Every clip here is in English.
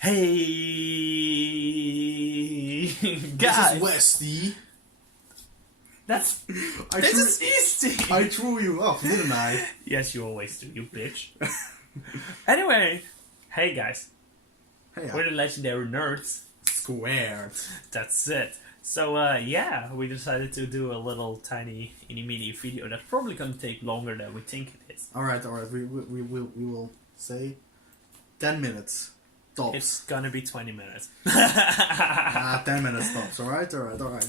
Hey, This guys. is Westy. This I is easy. I threw you off, didn't I? Yes, you always do, you bitch. Anyway, hey guys, Hey, we're the legendary nerds. squared. That's it. So yeah, we decided to do a little tiny mini video that's probably gonna take longer than we think it is. Alright. We will say 10 minutes. Tops. It's gonna be 20 minutes. 10 minutes tops. Alright.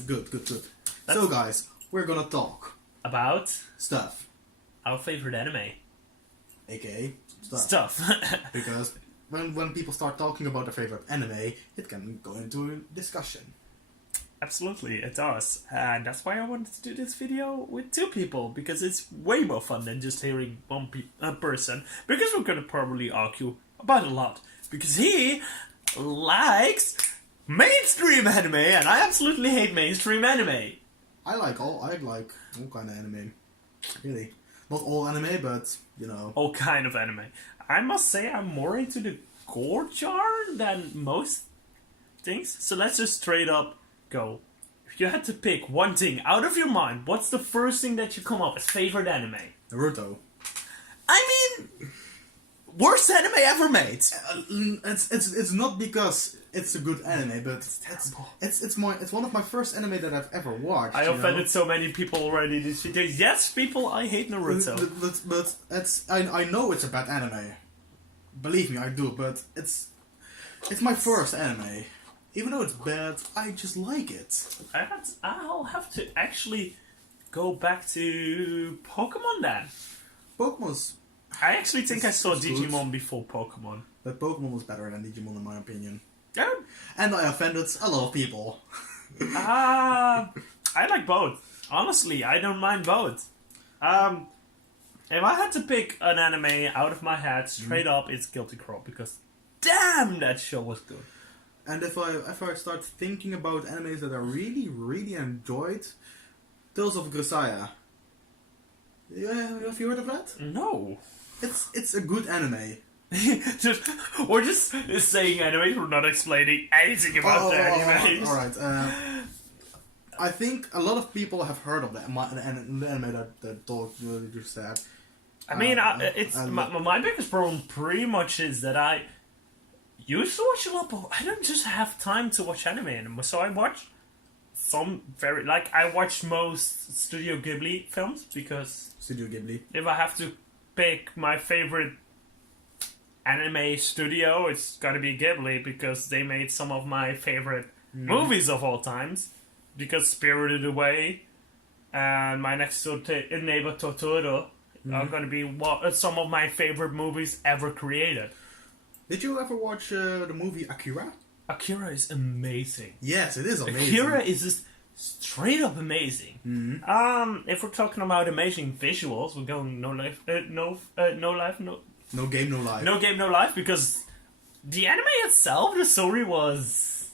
Good. So guys, we're gonna talk About stuff. our favorite anime. AKA stuff. Stuff. Because when people start talking about their favorite anime, it can go into a discussion. Absolutely, it does. And that's why I wanted to do this video with two people, because it's way more fun than just hearing one person. Because we're gonna probably argue about a lot. Because he likes mainstream anime, and I absolutely hate mainstream anime. I like all kind of anime. Really. Not all anime, but, you know. All kind of anime. I must say I'm more into the gore genre than most things. So let's just straight up go. If you had to pick one thing out of your mind, what's the first thing that you come up as favorite anime? Naruto. I mean, worst anime ever made. It's not because it's a good anime, but it's one of my first anime that I've ever watched. I offended so many people already in this video. Yes, people, I hate Naruto. But I know it's a bad anime. Believe me, I do. But it's my first anime. Even though it's bad, I just like it. I'll have to actually go back to Pokemon then. Pokemon's, I actually think I saw it's good. Digimon before Pokemon. but Pokemon was better than Digimon in my opinion. Yeah. And I offended a lot of people. I like both. Honestly, I don't mind both. If I had to pick an anime out of my head, straight up, it's Guilty Crow, because damn, that show was good. And if I start thinking about animes that I really enjoyed, Tales of Grisaya. Yeah, have you heard of that? No. It's a good anime. We're just saying anime, we're not explaining anything about the anime. Alright. I think a lot of people have heard of the anime that you just said. I mean, my biggest problem pretty much is that I used to watch a lot, but I don't just have time to watch anime anymore. So I watch some I watch most Studio Ghibli films, because Studio Ghibli. if I have to pick my favorite anime studio, it's gotta be Ghibli, because they made some of my favorite movies of all times. Because Spirited Away and My Next Door Neighbor Totoro are gonna be some of my favorite movies ever created. Did you ever watch the movie Akira? Akira is amazing. Yes, it is amazing. Akira is just straight up amazing. If we're talking about amazing visuals, we're going No Game, No Life. No Game, No Life, because the anime itself, the story was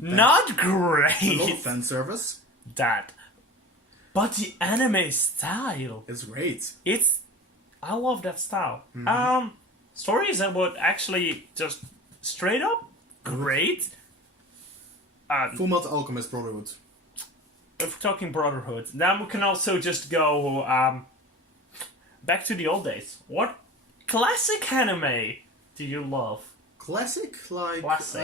not A lot great. of fan service. That. But the anime style, It's great. I love that style. Stories that would actually just straight up great. Fullmetal Alchemist Brotherhood. If we're talking Brotherhood, then we can also just go back to the old days. What classic anime do you love? Classic? Like, Classic.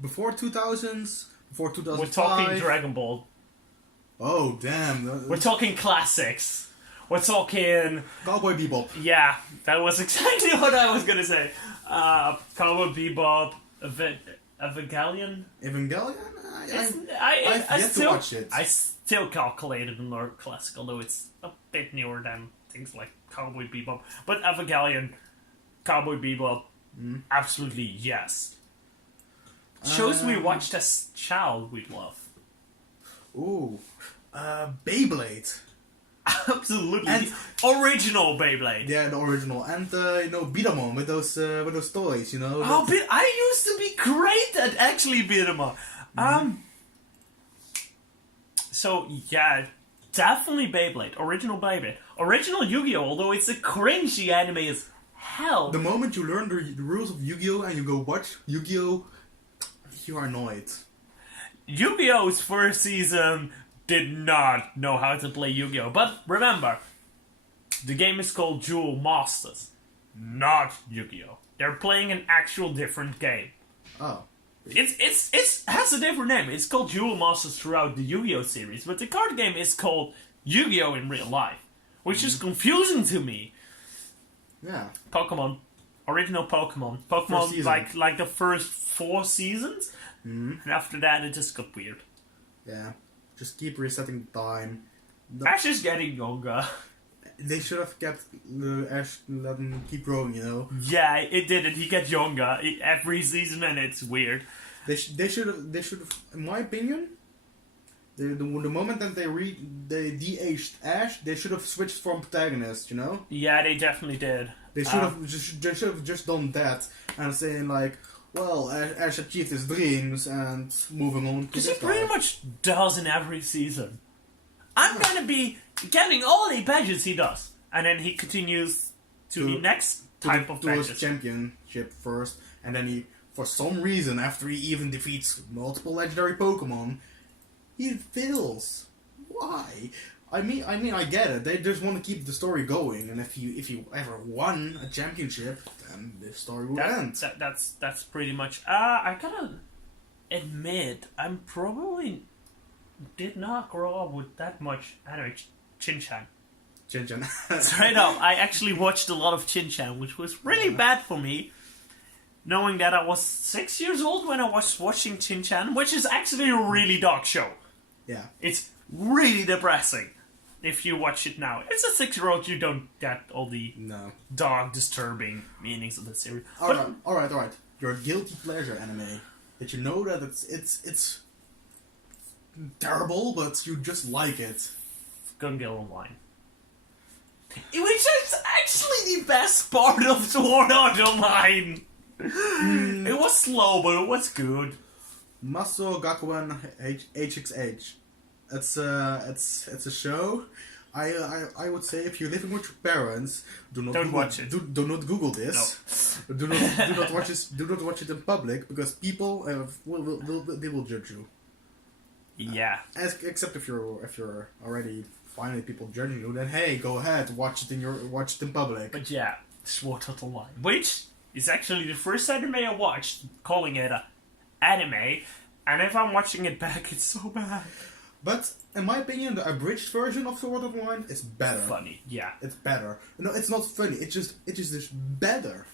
Before 2000s? Before 2005? We're talking Dragon Ball. Oh, damn. We're talking classics. We're talking... Cowboy Bebop. Yeah, that was exactly what I was gonna say. Cowboy Bebop, Evangelion. Evangelion? I I've yet still, to watch it. I still calculate it more classic, although it's a bit newer than things like Cowboy Bebop. But Evangelion, Cowboy Bebop, absolutely yes. Shows we watched as child we'd love. Ooh. Beyblade. Absolutely. And original Beyblade. Yeah, the original. And, beat 'em up with those toys, you know? Oh, I used to be great at actually beat 'em up. So, yeah, definitely Beyblade. Original Beyblade. Original Yu-Gi-Oh! Although it's a cringy anime as hell? The moment you learn the rules of Yu-Gi-Oh and you go watch Yu-Gi-Oh, you are annoyed. Yu-Gi-Oh's first season did not know how to play Yu-Gi-Oh! But remember, the game is called Duel Masters, not Yu-Gi-Oh! They're playing an actual different game. Oh. It's has a different name. It's called Duel Masters throughout the Yu-Gi-Oh! Series, but the card game is called Yu-Gi-Oh! In real life, which is confusing to me. Yeah. Pokemon. Original Pokemon. Pokemon like the first 4 seasons, and after that it just got weird. Yeah. Just keep resetting the time. Ash is getting younger. They should have kept Ash, let him keep growing, you know. Yeah, it didn't. He gets younger every season, and it's weird. They should have, in my opinion, the moment that they de-aged Ash, they should have switched from protagonist, you know. Yeah, they definitely did. They should have just done that and saying like, well, Ash achieved his dreams and moving on. Because he pretty much does in every season. I'm gonna be getting all the badges he does, and then he continues to the next type of to badges. his championship first, and then he, for some reason, after he even defeats multiple legendary Pokemon, he fails. Why? I mean, I get it. They just want to keep the story going, and if you ever won a championship, then the story will end. That's pretty much. I gotta admit, I'm probably did not grow up with that much anime. Shin-chan. Shin-chan. Straight up, I actually watched a lot of Shin-chan, which was really bad for me. Knowing that I was 6 years old when I was watching Shin-chan, which is actually a really dark show. Yeah. It's really depressing if you watch it now. It's a 6-year-old, you don't get all the dark, disturbing meanings of the series. Alright. Your guilty pleasure anime. Did you know that it's terrible, but you just like it? Gun Gale Online. Which is actually the best part of Sword Art Online. It was slow, but it was good. Maso Gakuen HXH. It's a show. I would say if you're living with your parents, don't watch it. Do not Google this. No. do not watch this. Do not watch it in public because people will judge you. Yeah. Except if you're already finally people judging you, then hey, go ahead, watch it in public. But yeah, Sword Art Online, which is actually the first anime I watched, calling it a anime, and if I'm watching it back, it's so bad. But in my opinion, the abridged version of Sword Art Online is better. Funny, yeah. It's better. No, it's not funny. It's just better.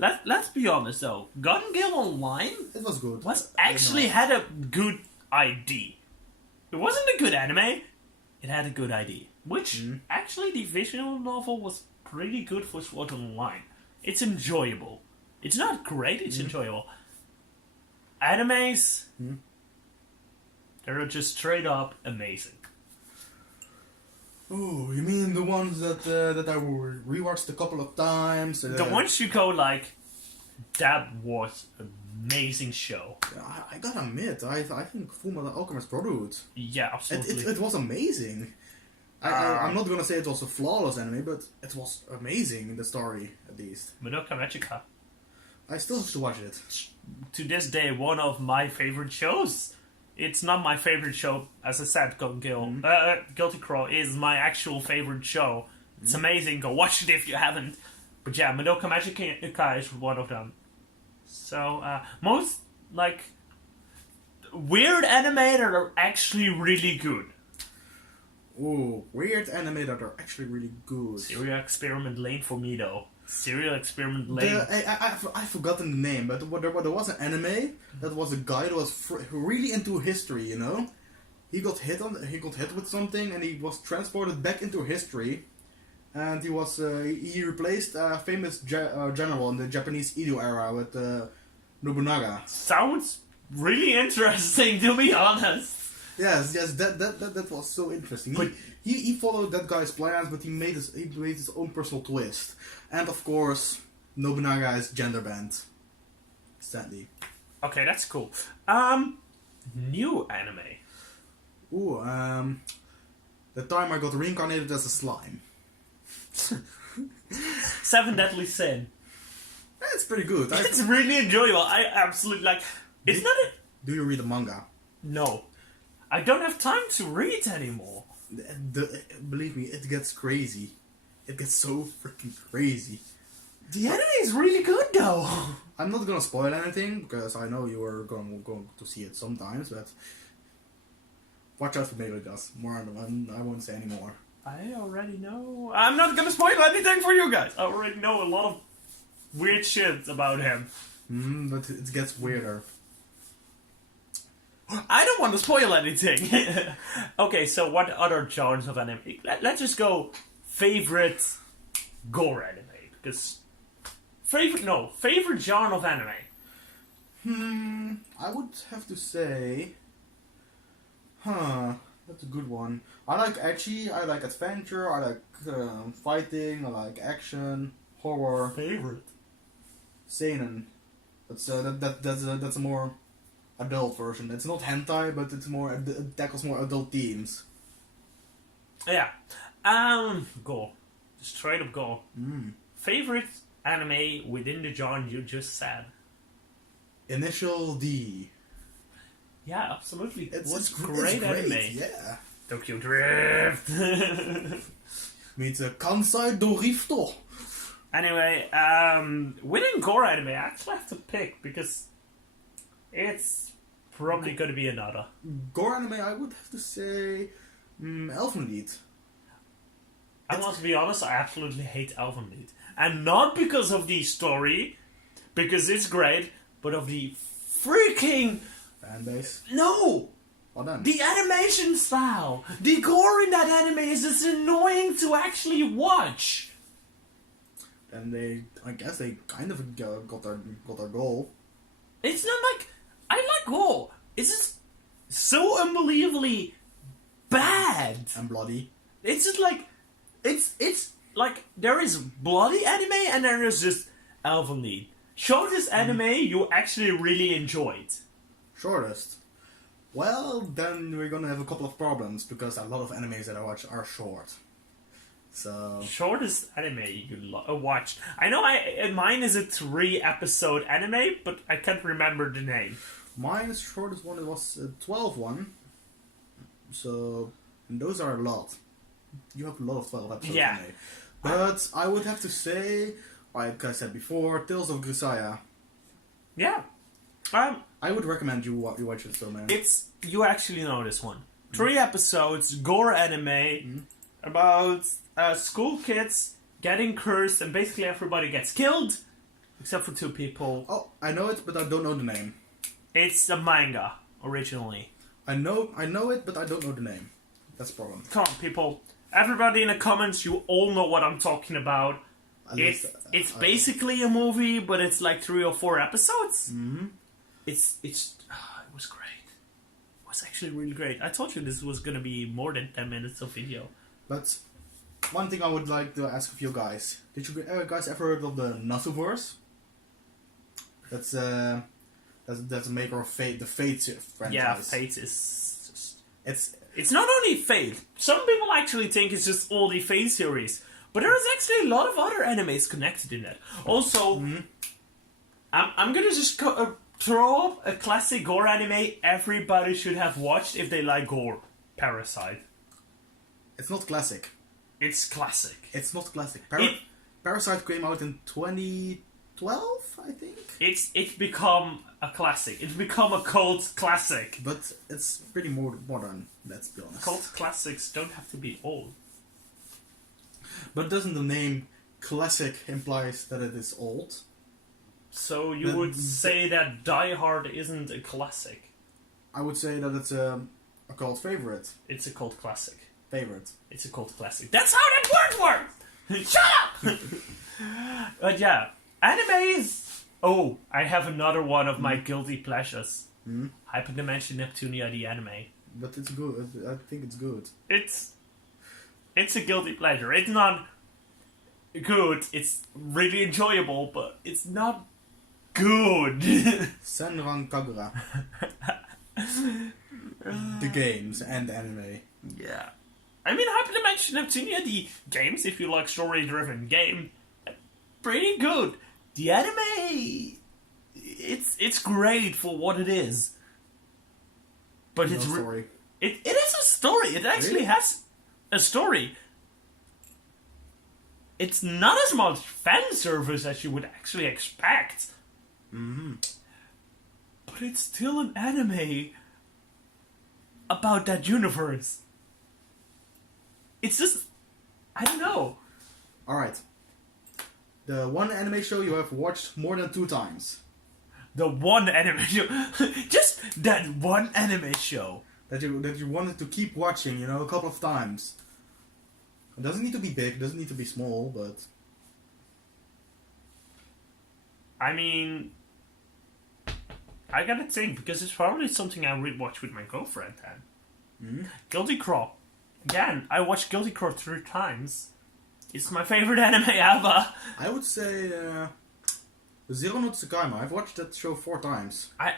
Let's be honest though, Gun Gale Online it was good. Actually had a good idea. It wasn't a good anime. It had a good idea, which actually the visual novel was pretty good for Sword Art Online. It's enjoyable. It's not great. It's enjoyable. Animes, they're just straight up amazing. Oh, you mean the ones that I rewatched a couple of times? The ones you go like, that was an amazing show. I gotta admit, I think Fullmetal Alchemist Brotherhood. Yeah, absolutely. It was amazing. I'm not gonna say it was a flawless anime, but it was amazing in the story, at least. Madoka Magica. I still have to watch it. To this day, one of my favorite shows. It's not my favorite show, as I said, Guilty Crow is my actual favorite show. It's amazing, go watch it if you haven't. But yeah, Madoka Magica is one of them. So, most, like, weird anime that are actually really good. Ooh, weird anime that are actually really good. Serial Experiment Lane for me, though. Serial Experiment Lane. I've forgotten the name, but there was an anime that was a guy that was really into history, you know? He got hit with something and he was transported back into history. And he replaced a famous general in the Japanese Edo era with Nobunaga. Sounds really interesting, to be honest. Yes, that was so interesting. But he followed that guy's plans, but he made his own personal twist. And of course, Nobunaga is gender banned. Sadly. Okay, that's cool. New anime. Ooh, the time I got reincarnated as a slime. Seven Deadly Sin. It's pretty good. It's really enjoyable. I absolutely like. It's not a. Do you read the manga? No, I don't have time to read anymore. Believe me, it gets crazy. It gets so freaking crazy. The anime is really good though. I'm not gonna spoil anything because I know you are going to see it sometimes, but watch out for Megagas. More on I won't say anymore. I already know. I'm not gonna spoil anything for you guys. I already know a lot of weird shit about him. But it gets weirder. I don't want to spoil anything. Okay, so what other genres of anime? Let's just go favorite gore anime because favorite genre of anime. I would have to say, that's a good one. I like ecchi, I like adventure, I like fighting, I like action, horror, Favorite. seinen. That's a more adult version. It's not hentai, but it's more it tackles more adult themes. Yeah. Gore. Straight up gore. Favorite anime within the genre you just said. Initial D. Yeah, absolutely. It's great anime. Yeah. Tokyo Drift. Meets Kansai Dorifto. Anyway, within gore anime, I actually have to pick because it's probably going to be another. Gore anime, I would have to say Elfenlied. I want to be honest, I absolutely hate Elfenlied. And not because of the story, because it's great, but of the freaking... Fanbase. No! What then? The animation style! The gore in that anime is just annoying to actually watch! And I guess they kind of got their goal. It's not like... I like gore. It's just so unbelievably bad. And bloody. It's just like... It's like there is bloody anime and there is just Elfenlied. Show this anime you actually really enjoyed. Shortest. Well, then we're gonna have a couple of problems because a lot of animes that I watch are short. So Shortest anime you watched. I know mine is a 3-episode anime, but I can't remember the name. mine's shortest one was a 12 one. So and those are a lot. You have a lot of 12 episodes. Yeah. Anime. But I would have to say, like I said before, Tales of Grisaya. Yeah. I would recommend you watch it, so man. You actually know this one. 3 episodes, gore anime, about school kids getting cursed, and basically everybody gets killed, except for 2 people. Oh, I know it, but I don't know the name. It's a manga, originally. I know it, but I don't know the name. That's the problem. Come on, people. Everybody in the comments, you all know what I'm talking about. It's basically a movie, but it's like 3 or 4 episodes. Mm-hmm. It was great. It was actually really great. I told you this was gonna be more than 10 minutes of video. But one thing I would like to ask of you guys: did you guys ever heard of the Nasuverse? That's a maker of Fate, the Fate franchise. Yeah, Fate is just... It's It's not only Fate. Some people actually think it's just all the Fate series. But there is actually a lot of other animes connected in that. Also, I'm gonna just throw up a classic gore anime everybody should have watched if they like gore. Parasite. It's not classic. It's classic. It's not classic. Parasite came out in 2012, I think. It's become a classic. It's become a cult classic. But it's pretty more modern, let's be honest. Cult classics don't have to be old. But doesn't the name classic implies that it is old? So you would say that Die Hard isn't a classic? I would say that it's a cult favorite. It's a cult classic. Favorite. It's a cult classic. That's how that word works! Shut up! But yeah, anime is... Oh, I have another one of my guilty pleasures. Hyperdimension Neptunia, the anime. But it's good. I think it's good. It's a guilty pleasure. It's not good. It's really enjoyable, but it's not good. Senran Kagura. The games and the anime. Yeah. I mean, Hyperdimension Neptunia, the games, if you like story-driven game, pretty good. The anime, it's great for what it is. But No it's story. It is a story. It actually Really? has a story. It's not as much fan service as you would actually expect. Mm-hmm. But it's still an anime about that universe. It's just, I don't know. Alright. The one anime show you have watched more than 2 times. The one anime show. Just that one anime show. That you wanted to keep watching, a couple of times. It doesn't need to be big, it doesn't need to be small, but... I mean, I gotta think, because it's probably something I would watch with my girlfriend then. Guilty Crow. Again, I watched Guilty Crow 3 times. It's my favorite anime ever. I would say, Zero no Tsukaima. I've watched that show 4 times. I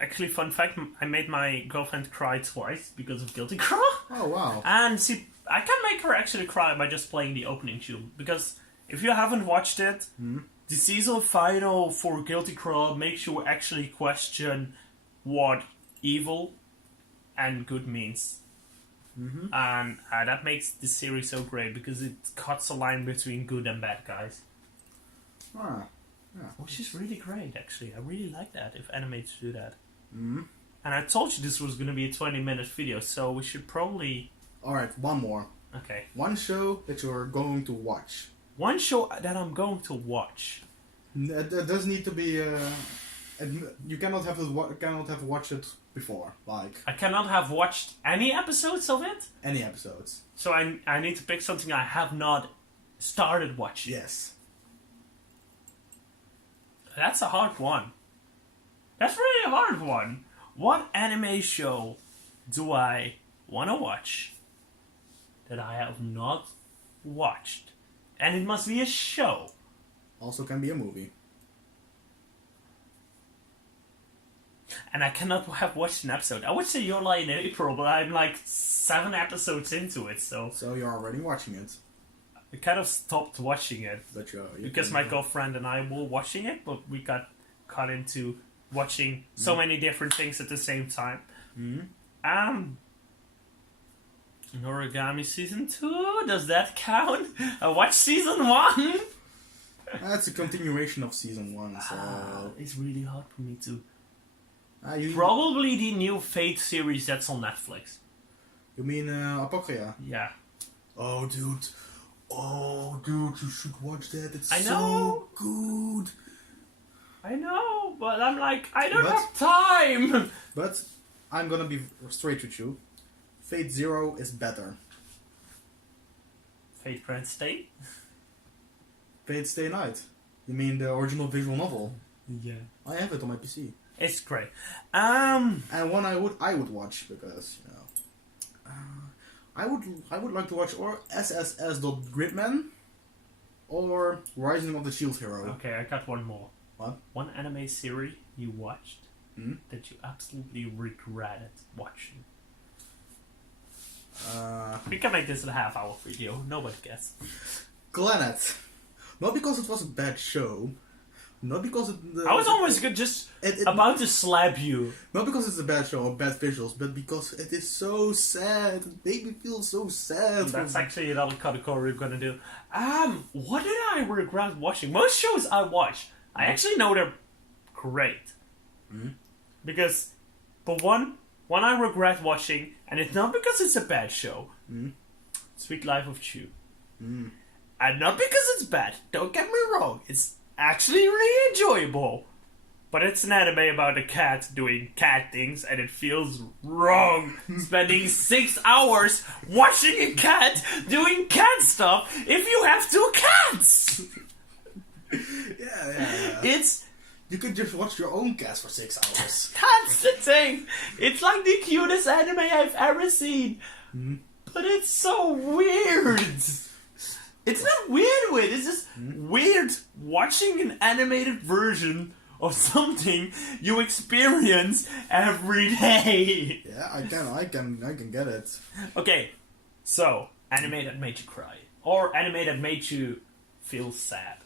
actually, fun fact, I made my girlfriend cry twice because of Guilty Crow. Oh, wow. And see, I can make her actually cry by just playing the opening tune. Because if you haven't watched it, the season final for Guilty Crow makes you actually question what evil and good means. And that makes the series so great because it cuts a line between good and bad guys. Ah, yeah. Which is really great, actually. I really like that if animators do that. Mm-hmm. And I told you this was going to be a 20-minute video, so we should probably... Alright, one more. Okay. One show that you're going to watch. One show that I'm going to watch. It does need to be. You cannot have watched it before, like I cannot have watched any episodes of it, any episodes. so I need to pick something I have not started watching. Yes. That's a hard one. That's really a hard one. What anime show do I want to watch that I have not watched? And it must be a show. Also can be a movie. And I cannot have watched an episode. I would say Your Lie in April, but I'm like 7 episodes into it, so So you're already watching it, I kind of stopped watching it. but you Because my girlfriend and I were watching it, but we got caught into watching so many different things at the same time. Noragami Season 2? Does that count? I watched Season 1! That's a continuation of season 1, so It's really hard for me to... you Probably the new Fate series that's on Netflix. you mean Apocrypha? Yeah. Oh, dude, you should watch that. It's I know. so good. I know, but I'm like, I don't But- have time! But I'm gonna be straight with you. Fate Zero is better. Fate Grand State? Fate Stay Night. You mean the original visual novel? Yeah. I have it on my PC. It's great. And one I would watch because I would like to watch or SSS.Gridman or Rising of the Shield Hero. Okay, I got one more. What? One anime series you watched that you absolutely regretted watching. We can make this a half-hour video. Nobody gets. Clannad. Not because it was a bad show. Not because I was almost just about to slap you. Not because it's a bad show or bad visuals, but because it is so sad. It made me feel so sad. That's actually another category we're gonna do. What did I regret watching? Most shows I watch, I actually know they're great. Because, but one I regret watching, and it's not because it's a bad show. Sweet Life of Chu. And not because it's bad, don't get me wrong, it's actually really enjoyable. But it's an anime about a cat doing cat things, and it feels wrong spending 6 hours watching a cat doing cat stuff if you have 2 cats! Yeah. It's... You could just watch your own cast for 6 hours. That's the thing! It's like the cutest anime I've ever seen. But it's so weird! It's not weird, it's just weird watching an animated version of something you experience every day. Yeah, I can get it. Okay, so anime that made you cry, or anime that made you feel sad.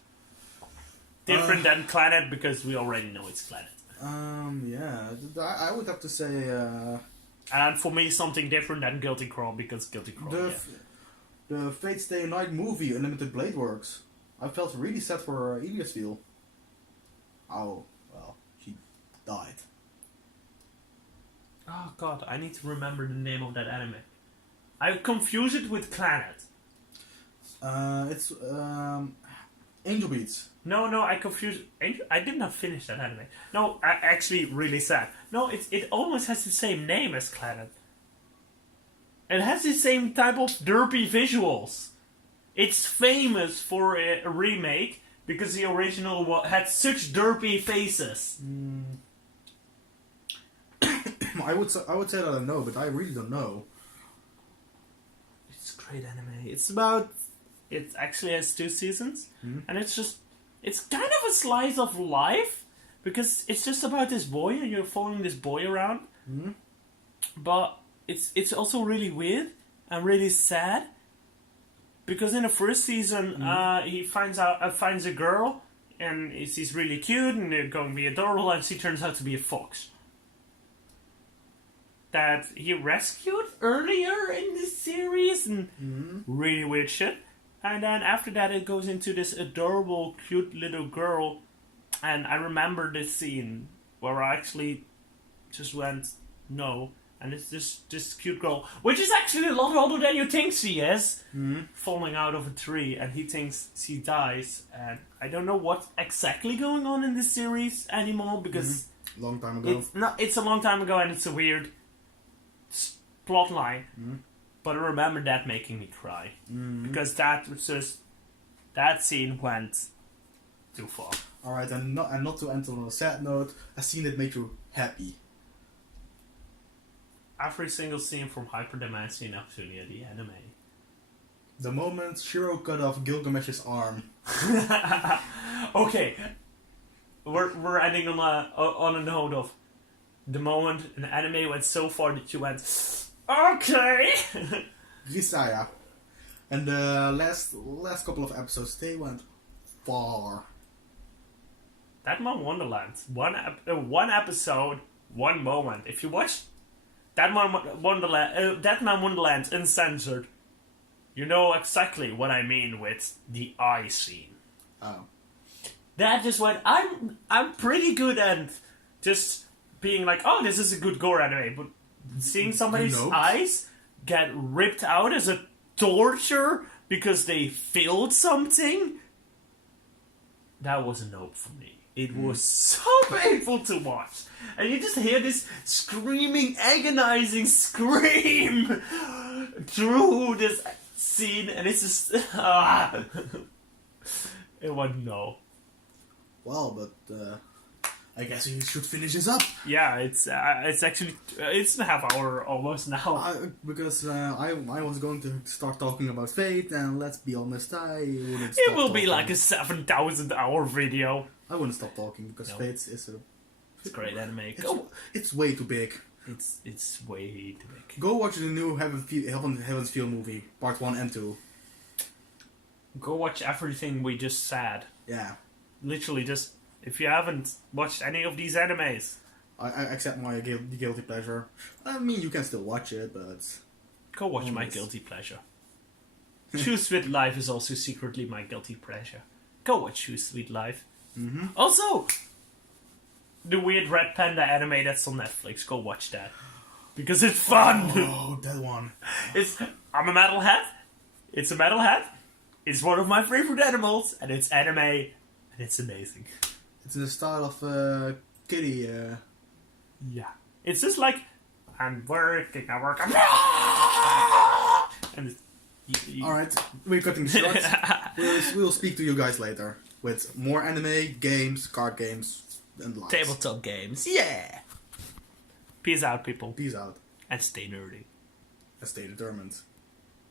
different than Clannad because we already know it's Clannad. Yeah, I would have to say And for me, something different than Guilty Crawl because Guilty Crawl. the Fate Stay Night movie, Unlimited Blade Works. I felt really sad for Iliasville. Oh, well, she died. Oh god, I need to remember the name of that anime. I confuse it with Clannad. It's Angel Beats. No, I confused. I did not finish that anime. No, actually, really sad. No, it almost has the same name as Clannad. It has the same type of derpy visuals. It's famous for a remake because the original had such derpy faces. I would say that I know, but I really don't know. It's a great anime. It actually has 2 seasons, and it's kind of a slice of life because it's just about this boy and you're following this boy around. But it's also really weird and really sad because in the first season he finds a girl and she's really cute and they're going to be adorable, and she turns out to be a fox that he rescued earlier in the series and really weird shit. And then after that it goes into this adorable, cute little girl. And I remember this scene where I actually just went, no. And it's this cute girl, which is actually a lot older than you think she is, falling out of a tree. And he thinks she dies. And I don't know what's exactly going on in this series anymore because... Long time ago. It's a long time ago and it's a weird plot line. But I remember that making me cry. Because that scene went too far. Alright, and not to end on a sad note, a scene that made you happy. Every single scene from Hyperdimension Neptunia, the anime. The moment Shiro cut off Gilgamesh's arm. Okay. We're ending on a note of the moment an anime went so far that you went, okay! Grisaya. And the last couple of episodes, they went far. Deadman Wonderland. One episode, one moment. If you watch Deadman Wonderland Uncensored, you know exactly what I mean with the eye scene. Oh. That just went, I'm pretty good at just being like, oh, this is a good gore anime, but seeing somebody's eyes get ripped out as a torture because they filled something, that was a nope for me. It was so painful to watch. And you just hear this screaming, agonizing scream through this scene, and it's just... It went no. Well, but I guess we should finish this up. Yeah, it's actually it's a half hour almost now. Because I was going to start talking about Fate, and let's be honest, I wouldn't. It will be like a 7,000 hour video. I wouldn't stop talking because Fate is a. It's a great anime. It's way too big. It's way too big. Go watch the new Heaven's Feel movie, part 1 and 2. Go watch everything we just said. Yeah. Literally, just if you haven't watched any of these animes, I accept my guilty pleasure. I mean, you can still watch it, but go watch my guilty pleasure. Choose Sweet Life is also secretly my guilty pleasure. Go watch Choose Sweet Life. Also, the weird Red Panda anime that's on Netflix. Go watch that because it's fun. Oh, that one. I'm a metalhead. It's a metalhead. It's one of my favorite animals, and it's anime, and it's amazing. It's in the style of Kitty. Yeah. It's just like, I'm working. And alright, we're cutting short. We'll speak to you guys later with more anime, games, card games, and lives. Tabletop games. Yeah! Peace out, people. Peace out. And stay nerdy. And stay determined.